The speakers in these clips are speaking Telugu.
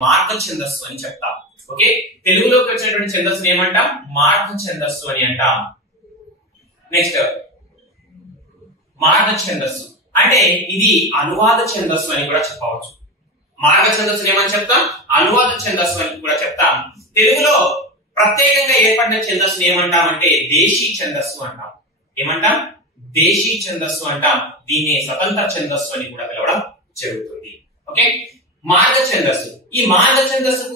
మార్గ ఛందస్సు అని చెప్తాం. ఓకే, తెలుగులోకి వచ్చినటువంటి ఛందస్సుని ఏమంటాం? మార్గ ఛందస్సు అని అంటాం. నెక్స్ట్ మార్గ ఛందస్సు అంటే ఇది అనువాద ఛందస్సు అని కూడా చెప్పవచ్చు. మార్గ ఛందస్సుని ఏమని చెప్తాం? అనువాద ఛందస్సు అని కూడా చెప్తాం. తెలుగులో ప్రత్యేకంగా ఏర్పడిన ఛందస్సుని ఏమంటామంటే దేశీ ఛందస్సు అంటాం. ఏమంటాం? దేశీ ఛందస్సు అంటాం. దీన్ని స్వతంత్ర ఛందస్సు అని కూడా పిలవడం జరుగుతుంది. ఓకే, మార్గ ఛందస్సు. ఈ మార్గ ఛందస్సు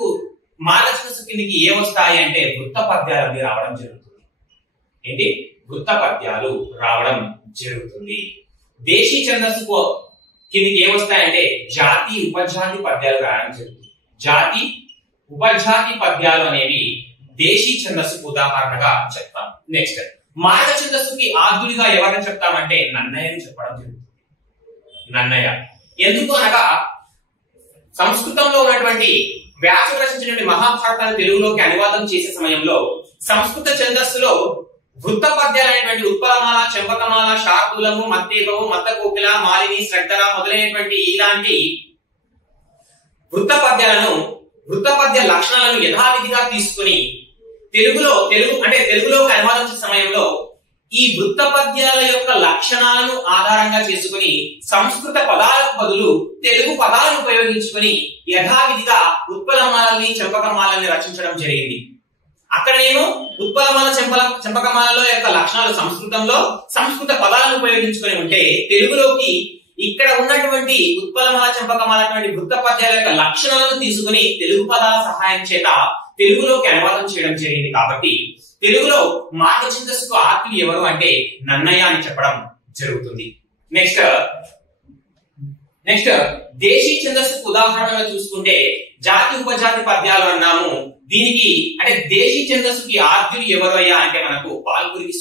కిందకి ఏ వస్తాయి అంటే వృత్త పద్యాలు అవి రావడం జరుగుతుంది. ఏంటి? వృత్త పద్యాలు రావడం జరుగుతుంది. దేశీ ఛందస్సుకు కిందకి ఏ వస్తాయంటే జాతి ఉపజాతి పద్యాలు రావడం జరుగుతుంది. జాతి ఉపజాతి పద్యాలు అనేవి దేశీ ఛందస్సుకు ఉదాహరణగా చెప్తాం. నెక్స్ట్ మార్గ ఛందస్సుకి ఆద్యుడిగా ఎవరిని చెప్తామంటే నన్నయ్యని చెప్పడం జరుగుతుంది. నన్నయ్య ఎందుకు అనగా సంస్కృతంలో ఉన్నటువంటి వ్యాసుడు రచించినటువంటి మహాభారతాన్ని తెలుగులోకి అనువాదం చేసే సమయంలో సంస్కృత ఛందస్సులో వృత్త పద్యాలైనటువంటి ఉత్పలమాల, చెంపకమాల, శార్దూలము, మత్తేగము, మత్తకోకిల, మాలిని, శ్రద్ధల మొదలైనటువంటి ఇలాంటి వృత్త పద్య లక్షణాలను యథావిధిగా తీసుకుని తెలుగులోకి అనువాదం చేసే సమయంలో ఈ వృత్త పద్యాల యొక్క లక్షణాలను ఆధారంగా చేసుకుని సంస్కృత పదాలకు బదులు తెలుగు పదాలను ఉపయోగించుకుని యథావిధిగా ఉత్పలమాలని, చెంపకమాలని రచించడం జరిగింది. అక్కడేమో ఉత్పలమాల, చెంపకమాలలో యొక్క లక్షణాలు సంస్కృతంలో సంస్కృత పదాలను ఉపయోగించుకుని ఉంటే తెలుగులోకి ఇక్కడ ఉన్నటువంటి ఉత్పలమాల, చెంపకమాల వృత్త పద్యాల యొక్క లక్షణాలను తీసుకుని తెలుగు పదాల సహాయం చేత తెలుగులోకి అనువాదం చేయడం జరిగింది. కాబట్టి తెలుగులో మార్గ ఛందస్సుకు ఆద్యులు ఎవరు అంటే నన్నయ్య అని చెప్పడం జరుగుతుంది. నెక్స్ట్ దేశీ ఛందస్సుకు ఉదాహరణగా చూసుకుంటే జాతి ఉపజాతి పద్యాలు అన్నాము. దీనికి అంటే దేశీ ఛందస్సుకి ఆద్యులు ఎవరు అయ్యా అంటే మనకు పాల్కురికి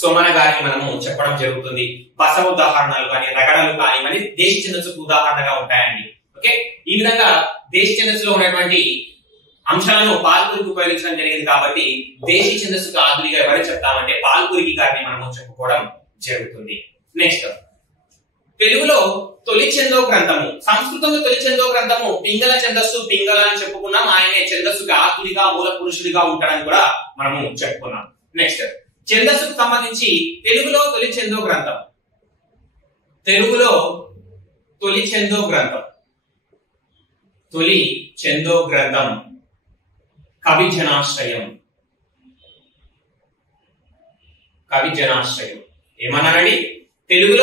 సోమన గారిని మనము చెప్పడం జరుగుతుంది. బసవ ఉదాహరణలు కానీ రగడలు కానీ ఇవన్నీ దేశీ ఛందస్సుకు ఉదాహరణగా ఉంటాయండి. ఓకే, ఈ విధంగా దేశీ ఛందస్సులో ఉన్నటువంటి అంశాలను పాల్కురికి ఉపయోగించడం జరిగింది. కాబట్టి దేశీ ఛందస్సుకు ఆద్యుడిగా ఎవరు చెప్తామంటే పాల్కురికి గారిని మనము చెప్పుకోవడం జరుగుతుంది. నెక్స్ట్ తెలుగులో తొలి ఛందో గ్రంథము, సంస్కృతంలో తొలి ఛందో గ్రంథము పింగళ ఛందస్సు. పింగళ అని చెప్పుకున్నాం. ఆయనే ఛందస్సుకి ఆద్యుడిగా మూల పురుషుడిగా ఉంటాడని కూడా మనము చెప్పుకున్నాం. నెక్స్ట్ ఛందస్సుకు సంబంధించి తెలుగులో తొలి ఛందో గ్రంథం, తొలి ఛందో గ్రంథం కవిజనాశ్రయం. ఏమన్నారండి? తెలుగులో